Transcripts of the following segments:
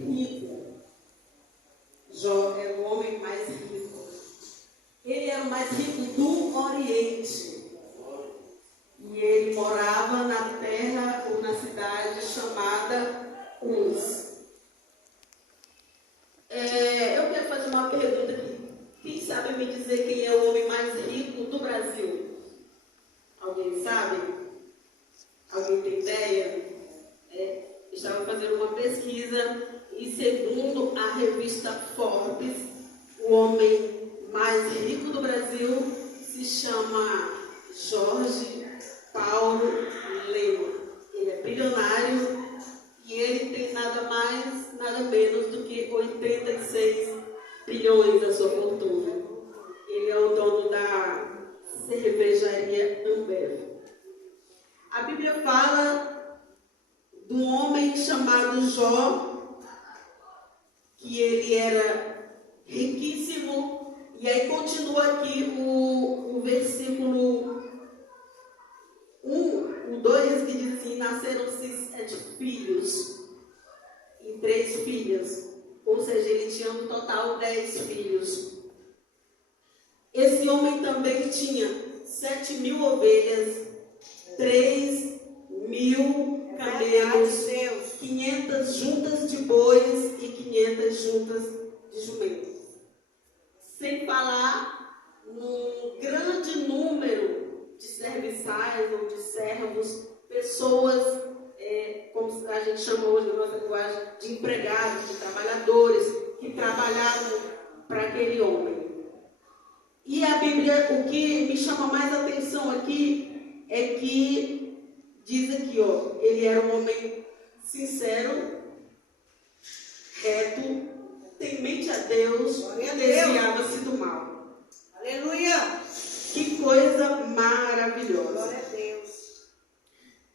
rico. Jó era o homem mais rico. Ele era o mais rico do Oriente. E ele morava na terra ou na cidade chamada Uz. Eu quero fazer uma pergunta aqui. Quem sabe me dizer quem é o homem mais rico do Brasil? Alguém sabe? Alguém tem ideia? Estava fazendo uma pesquisa e, segundo a revista Forbes, o homem mais rico do Brasil se chama Jorge Paulo Lema. Ele é bilionário e ele tem nada mais, nada menos do que 86 bilhões da sua fortuna. Ele é o dono da cervejaria Ambev. A Bíblia fala do homem chamado Jó, que ele era riquíssimo, e aí continua aqui o versículo 1, o 2, que diz assim: nasceram-se 7 filhos e 3 filhas, ou seja, ele tinha no total 10 filhos. Esse homem também tinha 7.000 ovelhas, 3.000 camelos, 500 juntas de bois e 500 juntas de jumentos. Sem falar num grande número de serviçais ou de servos, pessoas, como a gente chama hoje na nossa linguagem, de empregados, de trabalhadores, que trabalhavam para aquele homem. E a Bíblia, o que me chama mais atenção aqui é que diz aqui, ele era um homem sincero, reto, temente a Deus e desviava-se do mal. Aleluia! Que coisa maravilhosa. Glória a Deus.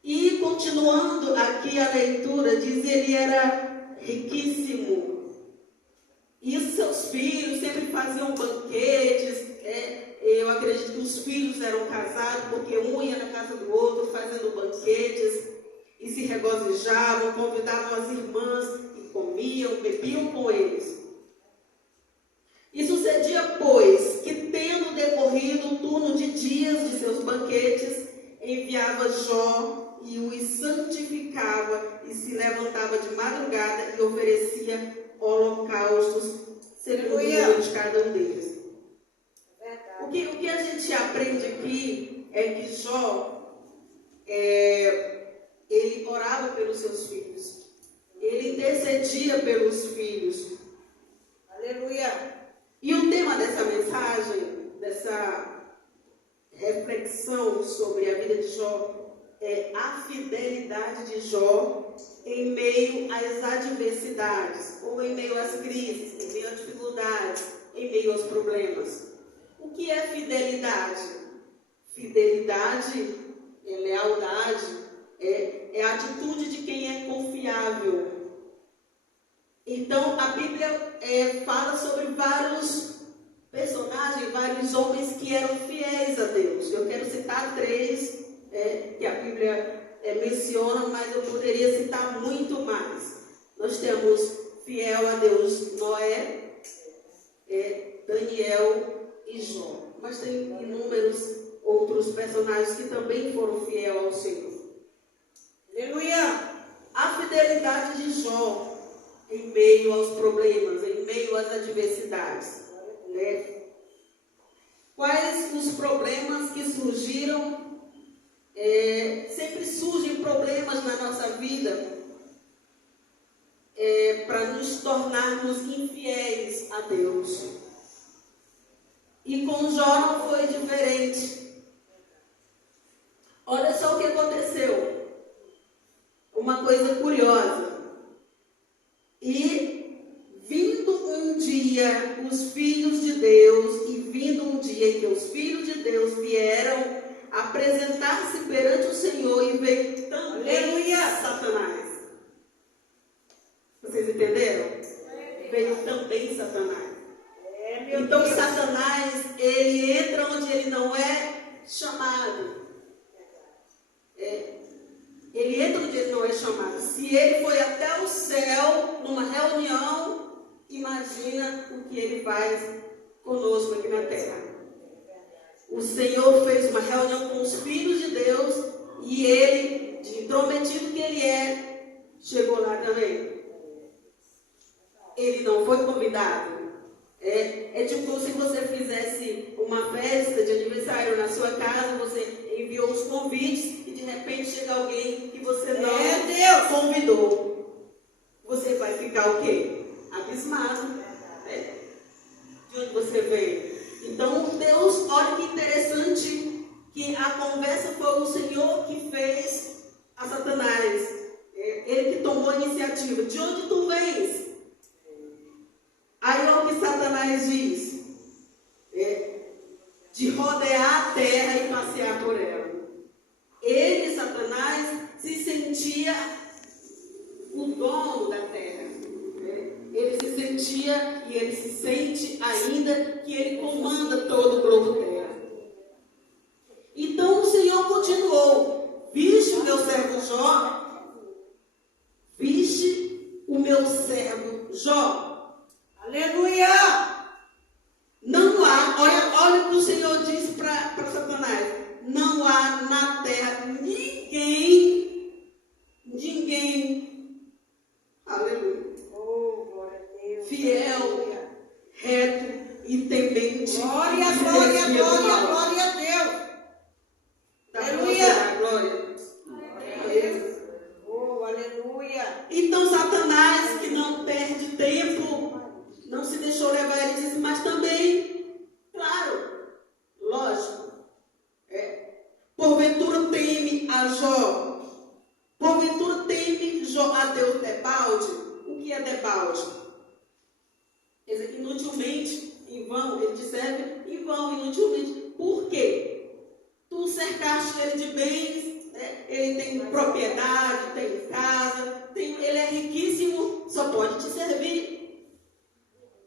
E continuando aqui a leitura, diz: ele era riquíssimo. E os seus filhos sempre faziam banquetes. Eu acredito que os filhos eram casados, porque um ia na casa do outro fazendo banquetes e se regozijavam, convidavam as irmãs e comiam, bebiam com eles. E sucedia, pois, que tendo decorrido o turno de dias de seus banquetes, enviava Jó e os santificava e se levantava de madrugada e oferecia holocaustos segundo o número de cada um deles. O que a gente aprende aqui é que Jó, ele orava pelos seus filhos, ele intercedia pelos filhos. Aleluia! E o tema dessa mensagem, dessa reflexão sobre a vida de Jó, é a fidelidade de Jó em meio às adversidades, ou em meio às crises, em meio às dificuldades, em meio aos problemas. O que é fidelidade? Fidelidade é lealdade, é a atitude de quem é confiável. Então, a Bíblia fala sobre vários personagens, vários homens que eram fiéis a Deus. Eu quero citar 3 que a Bíblia menciona, mas eu poderia citar muito mais. Nós temos fiel a Deus Noé, Daniel e Jó. Mas tem inúmeros outros personagens que também foram fiéis ao Senhor. Aleluia! A fidelidade de Jó em meio aos problemas, em meio às adversidades. Quais os problemas que surgiram? Sempre surgem problemas na nossa vida para nos tornarmos infiéis a Deus. E com Jó não foi diferente. Olha só o que aconteceu. Uma coisa curiosa. E vindo um dia os filhos de Deus, e vindo um dia em que os filhos de Deus vieram apresentar-se perante o Senhor, e veio também Satanás. Vocês entenderam? Veio também Satanás. Então Satanás, ele entra onde ele não é chamado. Ele entra onde ele não é chamado. Se ele foi até o céu, numa reunião que Ele faz conosco aqui na terra. O Senhor fez uma reunião com os filhos de Deus e Ele, de intrometido que Ele chegou lá também. Ele não foi convidado. É tipo se você fizesse uma festa de aniversário na sua casa, você enviou os convites e de repente chega alguém que você não convidou. Você vai ficar o quê? Abismado. De onde você veio? Então Deus, olha que interessante, que a conversa foi o Senhor que fez a Satanás. Ele que tomou a iniciativa. De onde tu vens? Aí olha o que Satanás diz. De rodear a terra e passear por ela. Ele, Satanás, se sentia o dono da terra. Ele se sentia e ele se sente ainda que ele comanda todo o globo terra. Então o Senhor continuou. Viste o meu servo Jó? Viste o meu servo Jó? Aleluia! Não há, olha o que o Senhor disse para Satanás. Não há na terra ninguém, aleluia, fiel, reto e temente. Glória a Deus. Aleluia. Glória. Aleluia. Então Satanás, que não perde tempo, não se deixou levar, ele disse, mas também, claro, lógico, porventura teme a Jó, porventura teme Jó a Deus debalde. O que é debalde? Quer dizer, inutilmente, em vão, ele te serve em vão, inutilmente. Por quê? Tu cercaste ele de bens, ele tem propriedade, tem casa, ele é riquíssimo, só pode te servir.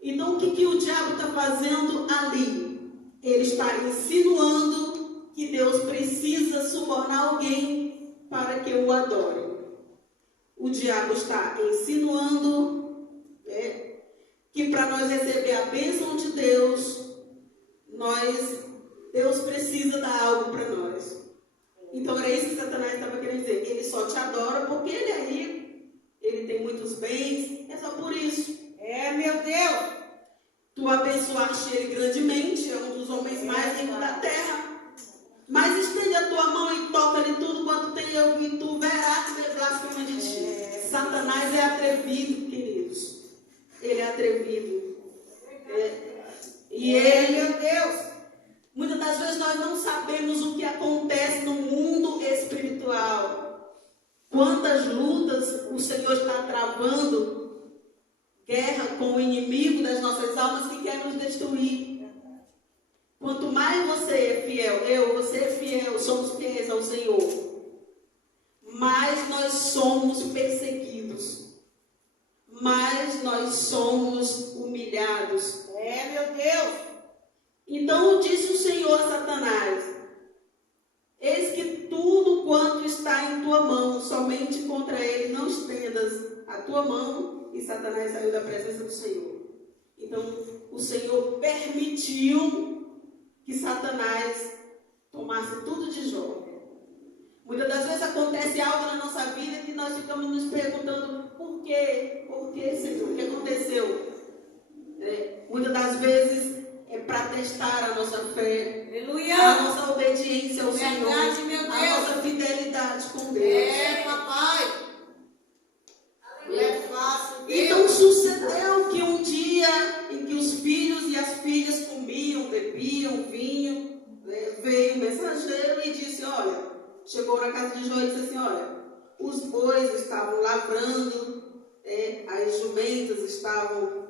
Então, o que o diabo está fazendo ali? Ele está insinuando que Deus precisa subornar alguém para que o adore. O diabo está insinuando que para nós receber a bênção de Deus, Deus precisa dar algo para nós. Então, era isso que Satanás estava querendo dizer. Ele só te adora porque ele é rico, ele tem muitos bens, é só por isso. Meu Deus. Tu abençoaste ele grandemente, é um dos homens mais ricos da terra. Mas estende a tua mão e toca-lhe tudo quanto tem, e tu verás que ele blasfema de ti. Satanás é atrevido, queridos. Ele é atrevido. E ele, meu Deus. Muitas das vezes nós não sabemos o que acontece no mundo espiritual. Quantas lutas o Senhor está travando. Guerra com o inimigo das nossas almas que quer nos destruir. Quanto mais você é fiel, você é fiel, somos fiéis ao Senhor, mais nós somos perseguidos, mais nós somos humilhados. Meu Deus. Então disse o Senhor a Satanás: eis que tudo quanto está em tua mão, somente contra ele não estendas a tua mão. E Satanás saiu da presença do Senhor. Então, o Senhor permitiu que Satanás tomasse tudo de Jó. Muitas das vezes acontece algo na nossa vida que nós ficamos nos perguntando por quê? Por quê, Senhor? O que aconteceu? Muitas das vezes é para testar a nossa fé, Aleluia. A nossa obediência ao Verdade, Senhor, meu Deus. a nossa fidelidade com Deus. Papai. Não é fácil. Então sucedeu que um dia em que os filhos e as filhas comiam, bebiam vinho, veio um mensageiro e disse, olha, chegou na casa de Jó e disse assim, olha, os bois estavam lavrando, as jumentas estavam,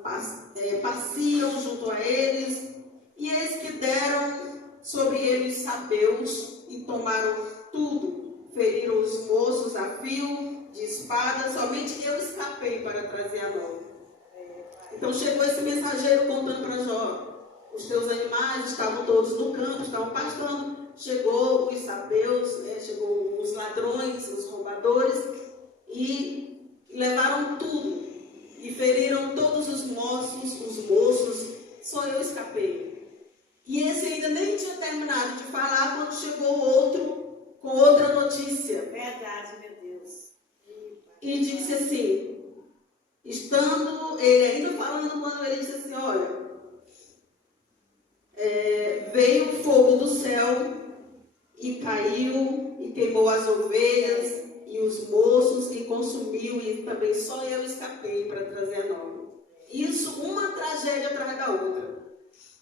passeam junto a eles, e eis que deram sobre eles sabeus e tomaram tudo, feriram os moços a fio de espada, somente eu escapei para trazer a nova. Então chegou esse mensageiro contando para Jó, os teus animais estavam todos no campo, estavam pastando, chegou os sabeus, chegou os ladrões, os roubadores, e levaram tudo, e feriram todos os moços, só eu escapei. E esse ainda nem tinha terminado de falar quando chegou outro com outra notícia. Verdade, meu Deus. E disse assim, estando ele ainda falando, quando ele disse assim, olha, veio fogo do céu e caiu e queimou as ovelhas e os moços e consumiu, e também só eu escapei para trazer a nova. Isso, uma tragédia atrás da outra.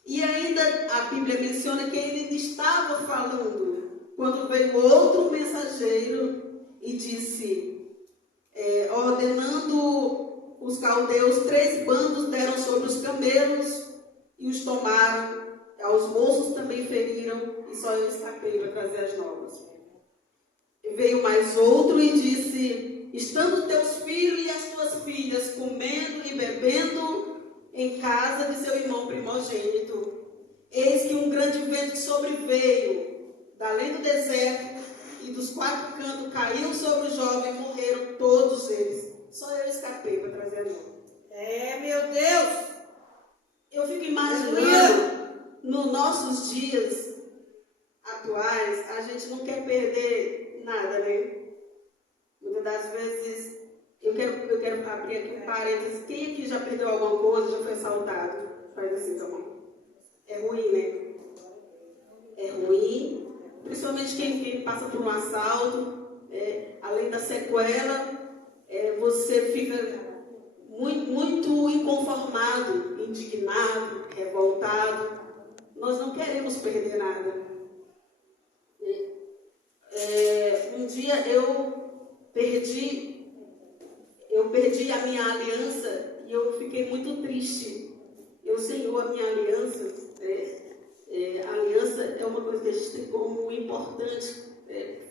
E ainda a Bíblia menciona que ele estava falando quando veio outro mensageiro e disse, ordenando os caldeus, 3 bandos deram sobre os camelos e os tomaram. Aos moços também feriram e só eu escapei para trazer as novas. Veio mais outro e disse, estando teus filhos e as tuas filhas comendo e bebendo em casa de seu irmão primogênito, eis que um grande vento sobreveio da além do deserto e dos 4 cantos caiu sobre o jovem e morreram todos eles. Só eu escapei para trazer a nova. Meu Deus. Eu fico imaginando, nos nossos dias atuais, a gente não quer perder nada, né? Muitas das vezes, eu quero abrir aqui um parênteses. Quem aqui já perdeu alguma coisa, já foi assaltado? Faz assim, tá bom? É ruim, né? É ruim, principalmente quem passa por um assalto, além da sequela, você fica muito inconformado, indignado, revoltado. Nós não queremos perder nada. Um dia eu perdi a minha aliança e eu fiquei muito triste. Senhor, a minha aliança, a aliança é uma coisa que a gente tem como importante,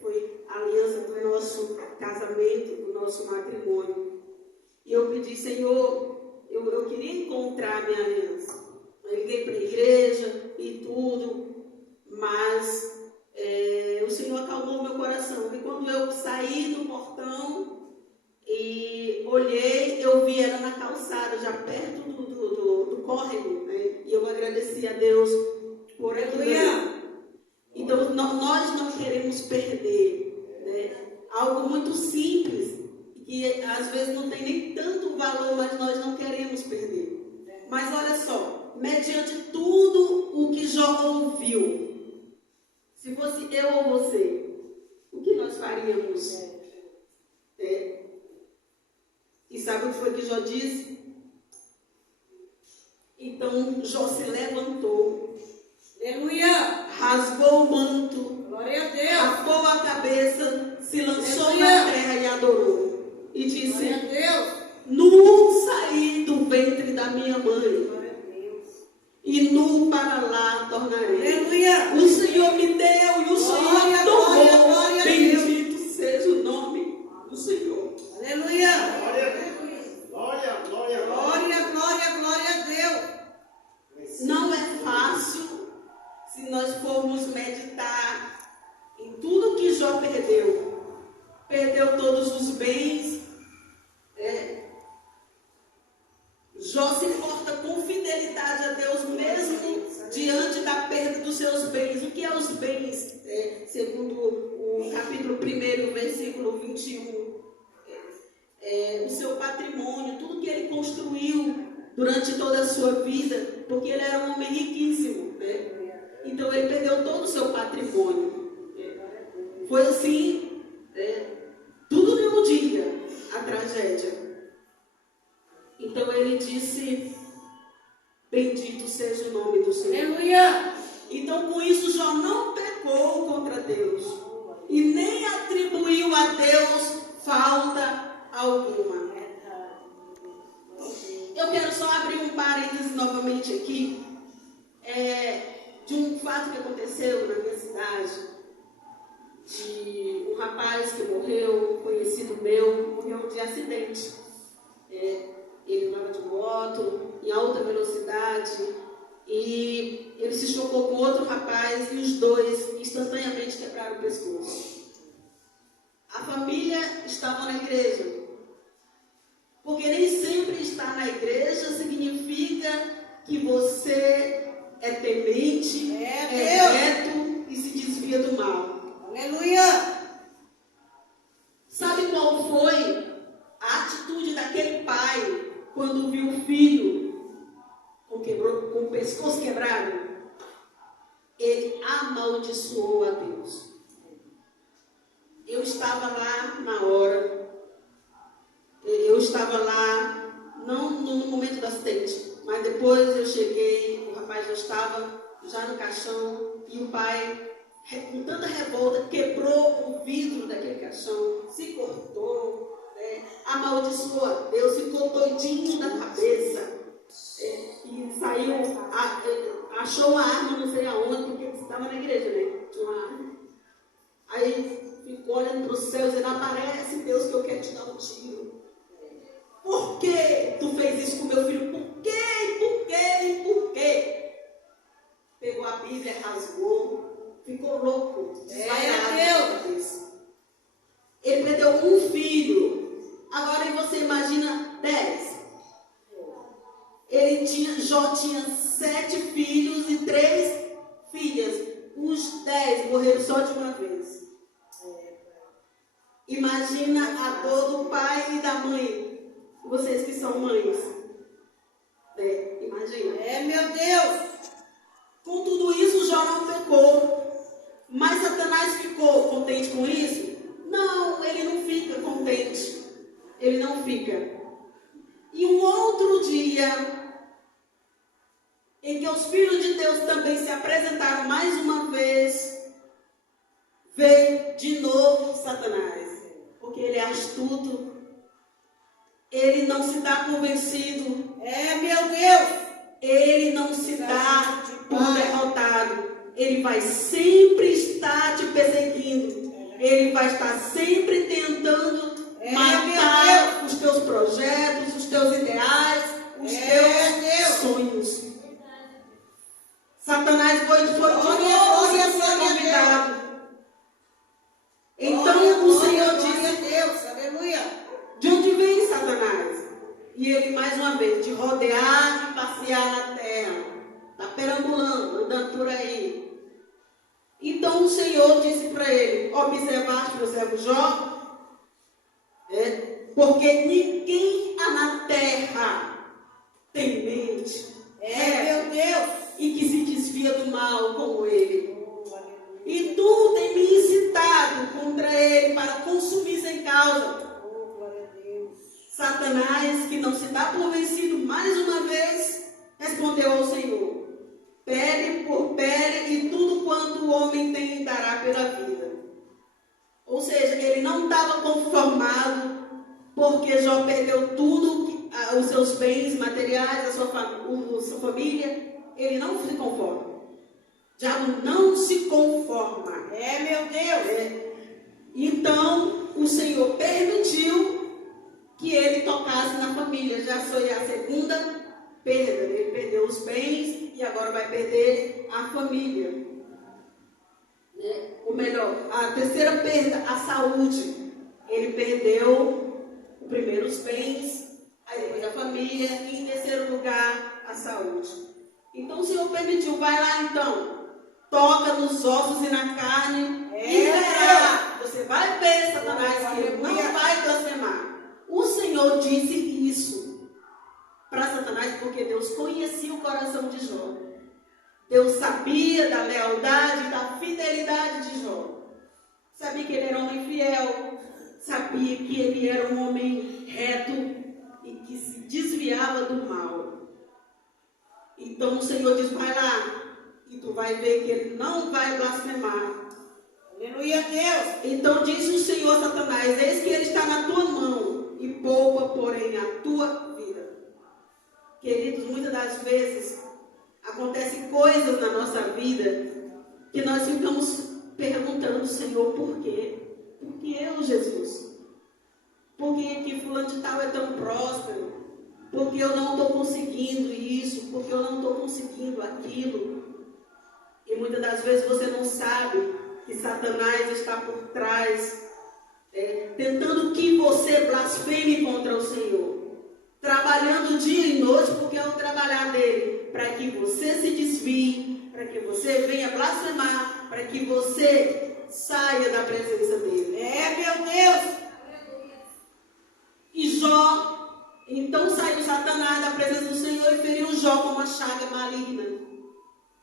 foi a aliança do nosso casamento, do nosso matrimônio. E eu pedi, Senhor, eu queria encontrar a minha aliança. Eu liguei para a igreja e tudo, mas o Senhor acalmou meu coração. E quando eu saí do portão e olhei, eu vi ela na calçada, já perto do córrego, né? E eu agradeci a Deus por aquilo. Então, nós não queremos perder, né? Algo muito simples, que às vezes não tem nem tanto valor, mas nós não queremos perder. Mas olha só, mediante tudo o que Jó ouviu, se fosse eu ou você, o que nós faríamos? E sabe o que foi que Jó disse? Então Jó se levantou, Aleluia, rasgou o manto, glória a Deus, rapou a cabeça, se lançou na terra e adorou. E disse, glória a Deus, nu saí do ventre da minha mãe, glória a Deus, e nu para lá tornarei. aleluia, O Senhor me deu e o Senhor tomou. glória a Bendito seja o nome do Senhor. aleluia, Glória, glória, glória a Deus. Não é fácil se nós formos meditar em tudo que Jó perdeu. Perdeu todos os bens. Jó se porta com fidelidade a Deus mesmo diante da perda dos seus bens. O que é os bens? Segundo o capítulo 1, versículo 21. O seu patrimônio, tudo que ele construiu durante toda a sua vida, porque ele era um homem riquíssimo, né? Então ele perdeu todo o seu patrimônio. Foi assim, tudo num dia, a tragédia. Então ele disse, bendito seja o nome do Senhor. Aleluia. Então com isso Jó não pecou contra Deus e nem atribuiu a Deus falta alguma. Eu quero só abrir um parênteses novamente aqui, de um fato que aconteceu na minha cidade, de um rapaz que morreu, conhecido meu, morreu de acidente. Ele andava de moto em alta velocidade e ele se chocou com outro rapaz e os dois instantaneamente quebraram o pescoço. A família estava na igreja. Porque nem sempre estar na igreja significa que você é temente, é reto e se desvia do mal. Aleluia. Sabe qual foi a atitude daquele pai quando viu o filho com o pescoço quebrado? Ele amaldiçoou a Deus. Eu estava lá na hora, eu estava lá, não no momento do acidente, mas depois eu cheguei, o rapaz já estava já no caixão e o pai, com tanta revolta, quebrou o vidro daquele caixão, se cortou, amaldiçoou a Deus, ficou doidinho da cabeça, e saiu, achou uma arma não sei aonde, porque estava na igreja, né? Tinha uma arma. Aí ficou olhando para o céu, dizendo: aparece Deus que eu quero te dar um tiro. Por que tu fez isso com meu filho? Por quê? Por quê? Por quê? Pegou a Bíblia, rasgou, ficou louco, desvairado. Ele perdeu um filho. Agora você imagina 10. Jó tinha 7 filhos e 3 filhas. Os 10 morreram só de uma vez. Imagina a dor do pai e da mãe. Vocês que são mães. Imagina. Meu Deus. Com tudo isso, Jó não pecou. Mas Satanás ficou contente com isso? Não, ele não fica contente. Ele não fica. E um outro dia, em que os filhos de Deus também se apresentaram mais uma vez, veio de novo Satanás. Porque ele é astuto. Ele não se dá convencido. Meu Deus. Ele não se dá por derrotado. Ele vai sempre estar te perseguindo. Ele vai estar sempre tentando matar os teus projetos, os teus ideais, os teus sonhos. Satanás foi de novo convidado. Então o Senhor disse: Deus, aleluia. De onde vem Satanás? E ele mais uma vez, de rodear e passear na terra, está perambulando, andando por aí. Então o Senhor disse para ele: observaste meu servo Jó? Porque ninguém há na terra tem mente. Meu Deus. E que se desvia do mal como ele. E tu tem me incitado contra ele para consumir sem causa. Satanás, que não se dá por vencido mais uma vez, respondeu ao Senhor: pele por pele, e tudo quanto o homem tem dará pela vida. Ou seja, ele não estava conformado porque Jó perdeu tudo, os seus bens materiais, a sua família. Ele não se conforma. O diabo não se conforma. Meu Deus. Então, o Senhor permitiu que ele tocasse na família. Já foi a segunda perda. Ele perdeu os bens e agora vai perder a família. Ou melhor, a terceira perda, a saúde. Ele perdeu primeiro os bens, aí depois a família e em terceiro lugar a saúde. Então o Senhor permitiu. Vai lá então, toca nos ossos e na carne e verá. Você vai ver, Satanás, que ele não vai blasfemar. O Senhor disse isso para Satanás porque Deus conhecia o coração de Jó. Deus sabia da lealdade, da fidelidade de Jó. Sabia que ele era um homem fiel. Sabia que ele era um homem reto e que se desviava do mal. Então o Senhor diz: vai lá e tu vai ver que ele não vai blasfemar. Aleluia, Deus. Então disse o Senhor a Satanás: eis que ele está na tua mão e poupa, porém, a tua vida. Queridos, muitas das vezes acontecem coisas na nossa vida que nós ficamos perguntando: Senhor, por quê? Por que eu, Jesus? Por que fulano de tal é tão próspero? Por que eu não estou conseguindo isso? Por que eu não estou conseguindo aquilo? E muitas das vezes você não sabe que Satanás está por trás, tentando que você blasfeme contra o Senhor. que você se desvie, para que você venha blasfemar, para que você saia da presença dele. É, meu Deus. E Jó, então saiu Satanás da presença do Senhor e feriu Jó com uma chaga maligna,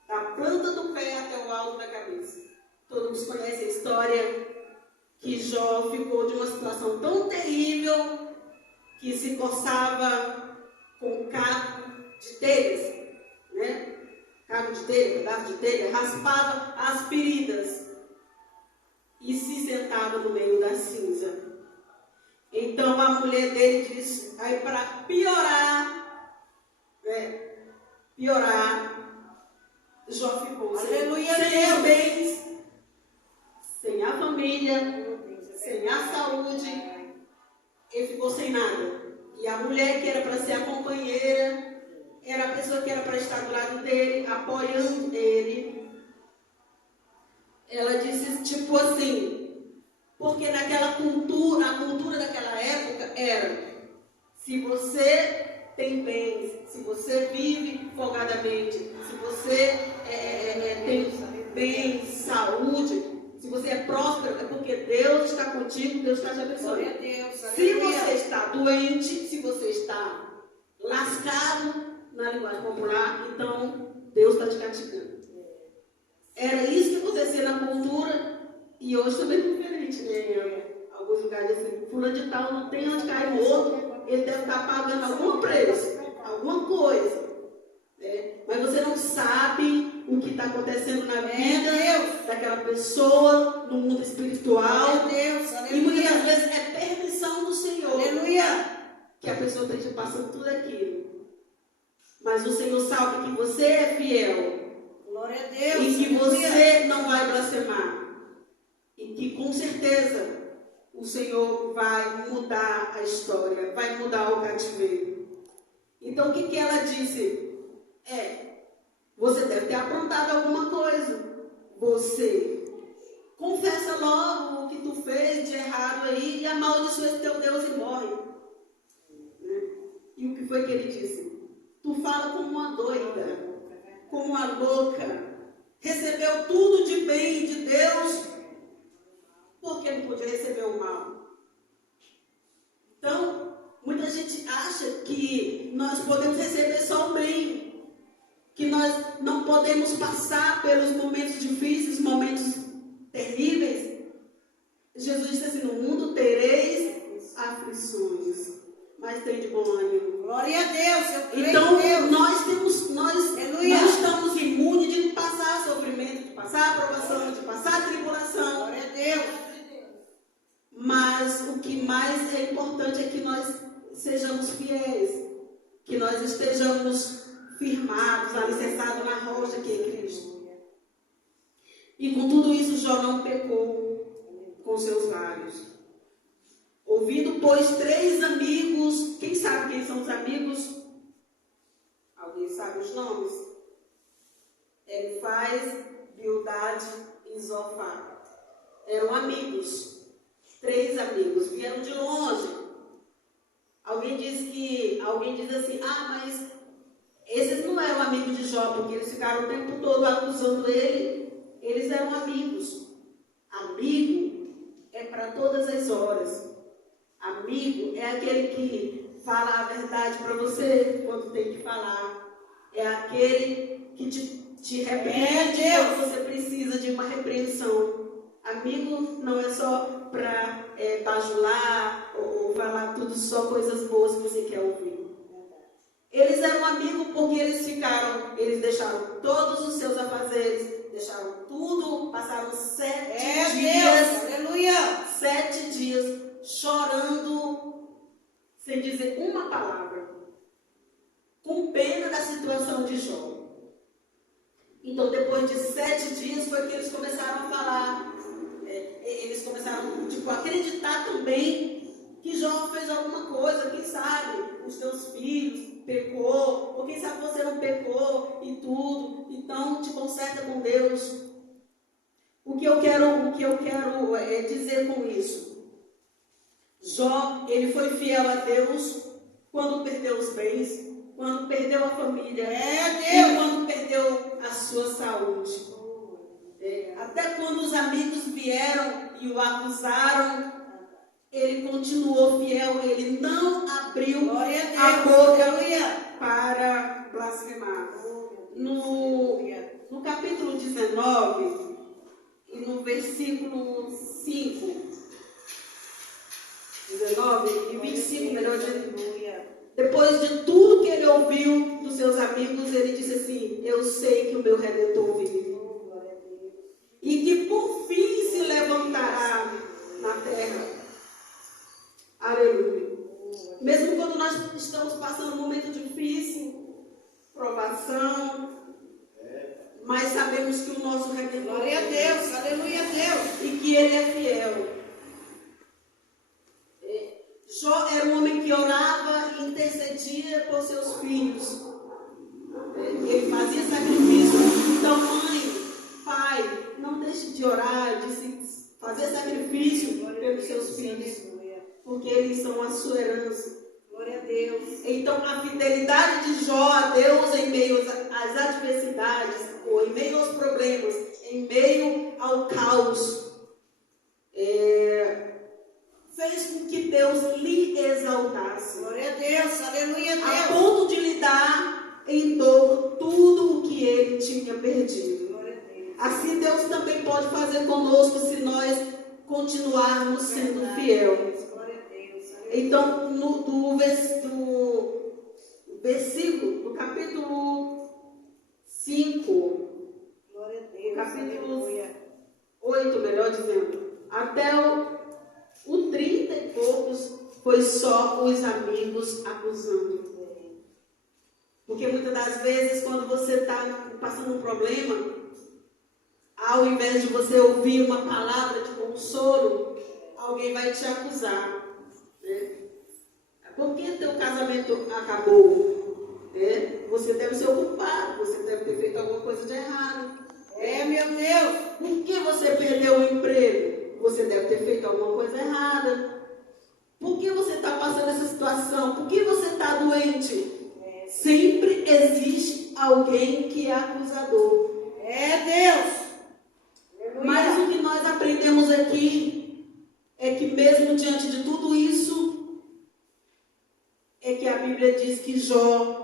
da planta do pé até o alto da cabeça. Todos conhecem a história que Jó ficou de uma situação tão terrível que se coçava com cabo de telhas, né? Cabo de telha, pedaço de telha, raspava as feridas e se sentava no meio da cinza. Então a mulher dele disse, aí para piorar, Jó ficou sem os bens, sem a família, sem a saúde, ele ficou sem nada. E a mulher que era para ser a companheira, era a pessoa que era para estar do lado dele, apoiando ele. Ela disse tipo assim, porque naquela cultura, a cultura daquela época era, se você tem bens, se você vive folgadamente, se você tem bens, saúde, se você é próspero, é porque Deus está contigo, Deus está te abençoando. Se você está doente, se você está lascado, na linguagem popular, então Deus está te castigando. Era isso que acontecia na cultura e hoje também é diferente, né? Em alguns lugares assim, fulano de tal não tem onde cair morto, ele deve estar pagando algum preço, alguma coisa. Né? Mas você não sabe o que está acontecendo na vida daquela pessoa, no mundo espiritual. E muitas vezes é permissão do Senhor que a pessoa esteja passando tudo aquilo. Mas o Senhor sabe que você é fiel. Glória a Deus. E que você não vai blasfemar. E que com certeza o Senhor vai mudar a história, vai mudar o cativeiro. Então o que ela disse? Você deve ter aprontado alguma coisa. Você confessa logo o que tu fez de errado aí e amaldiçoa esse teu Deus e morre. Né? E o que foi que ele disse? Tu fala como uma doida, como uma louca. Recebeu tudo de bem de Deus, porque não podia receber o mal. Então, muita gente acha que nós podemos receber só o bem, que nós não podemos passar pelos momentos difíceis, momentos terríveis. Jesus disse assim, no mundo tereis aflições, mas tem de bom ânimo. Glória a Deus. Então, nós não estamos imunes de passar sofrimento, de passar aprovação, de passar tribulação. Glória a Deus. Mas o que mais é importante é que nós sejamos fiéis, que nós estejamos firmados, alicerçados na rocha que é Cristo. E com tudo isso, Jó não pecou com seus lábios. Ouvindo, pois, 3 amigos, quem sabe quem são os amigos? Alguém sabe os nomes? Elifaz, Bildade e Zofar. Eram amigos, 3 amigos, vieram de longe. Alguém diz assim, mas esses não eram amigos de Jó, porque eles ficaram o tempo todo acusando ele. Eles eram amigos. Amigo é para todas as horas. Amigo é aquele que fala a verdade para você quando tem que falar. É aquele que te repreende quando você precisa de uma repreensão. Amigo não é só para bajular ou falar tudo só coisas boas que você quer ouvir. Eles eram amigos porque eles deixaram todos os seus afazeres, deixaram tudo, passaram 7 dias. Aleluia. 7 dias chorando, sem dizer uma palavra, com pena da situação de Jó. Então, depois de 7 dias, foi que eles começaram a falar, eles começaram a acreditar também que Jó fez alguma coisa. Quem sabe os teus filhos pecou, ou quem sabe você não pecou e tudo, então te conserta com Deus. O que eu quero dizer com isso? Jó, ele foi fiel a Deus quando perdeu os bens, quando perdeu a família, É e Deus. quando perdeu a sua saúde. Até quando os amigos vieram e o acusaram, ele continuou fiel, ele não abriu Glória a a Deus. boca Aleluia. para blasfemar. No capítulo 19, e no versículo 5, 19 e 25, melhor dizendo, Aleluia. depois de tudo que ele ouviu dos seus amigos, ele disse assim: eu sei que o meu Redentor vive, Glória a Deus. e que por fim se levantará na terra. Aleluia. Mesmo quando nós estamos passando um momento difícil, provação, mas sabemos que o nosso Redentor Glória a Deus. Aleluia a Deus. e que ele é fiel. Jó era um homem que orava e intercedia por seus filhos. Ele fazia sacrifício. Então, mãe, pai, não deixe de orar, de fazer sacrifício pelos seus filhos, porque eles são a sua herança. Glória a Deus. Então, a fidelidade de Jó a Deus em meio às adversidades, ou em meio aos problemas, em meio ao caos, fez com que Deus lhe exaltasse, Glória a Deus. Aleluia a a Deus. ponto de lhe dar em dobro tudo o que ele tinha perdido. Glória a Deus. Assim Deus também pode fazer conosco se nós continuarmos sendo fiel. Glória a Deus. Então, do versículo, do capítulo 5, Glória a Deus. capítulo Aleluia. 8, melhor dizendo, até o 30 e poucos, foi só os amigos acusando. Porque muitas das vezes, quando você está passando um problema, ao invés de você ouvir uma palavra de consolo, alguém vai te acusar. Né? Por que teu casamento acabou? Você deve ser o culpado, você deve ter feito alguma coisa de errado. Meu Deus. Por que você perdeu o emprego? Você deve ter feito alguma coisa errada. Por que você está passando essa situação? Por que você está doente? Sempre existe alguém que é acusador. Deus. Aleluia. Mas o que nós aprendemos aqui é que mesmo diante de tudo isso, é que a Bíblia diz que Jó,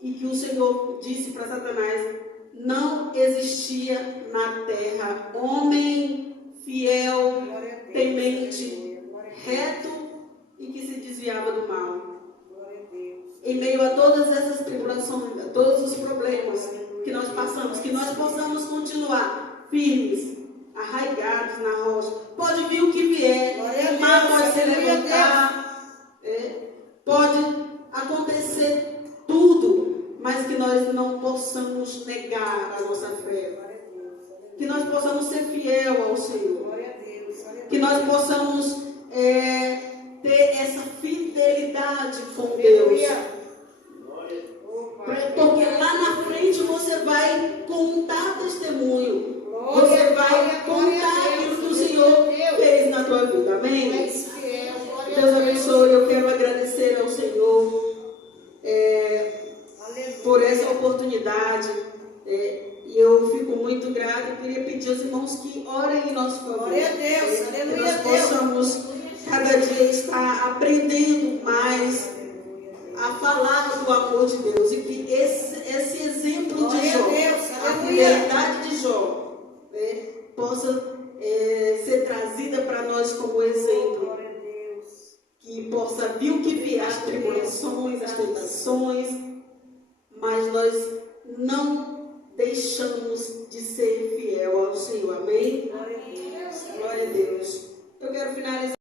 e que o Senhor disse para Satanás, não existia na terra homem fiel, Glória a Deus. temente, Glória a Deus. reto e que se desviava do mal. Glória a Deus. Em meio a todas essas tribulações, a todos os problemas que nós passamos, que nós possamos continuar firmes, arraigados na rocha. Pode vir o que vier, Glória a o mar Deus, pode se aleluia a levantar, pode acontecer tudo, mas que nós não possamos negar a nossa fé. Que nós possamos ser fiel ao Senhor. Glória a Deus. Glória a Que Deus. nós possamos ter essa fidelidade com Deus. Aleluia. Porque lá na frente você vai contar testemunho. Glória, Você vai glória, glória contar a Deus. aquilo que o Senhor Deus. fez na tua vida. Amém? És fiel. Glória a Deus Deus. abençoe. Eu quero agradecer ao Senhor Aleluia. por essa oportunidade. E eu fico muito grata. Eu queria pedir aos irmãos que orem em nosso favor. Glória a Deus. Que Aleluia nós a Deus. possamos cada dia estar aprendendo mais a falar do amor de Deus. E que esse exemplo de Glória a Jó, Deus. a Aleluia. fidelidade de Jó, possa ser trazida para nós como exemplo. Glória a Deus. Que possa vir o que vier, as tribulações, as tentações, mas nós não deixamos de ser fiel ao Senhor. Amém? Glória a Deus. Glória a Deus. Eu quero finalizar.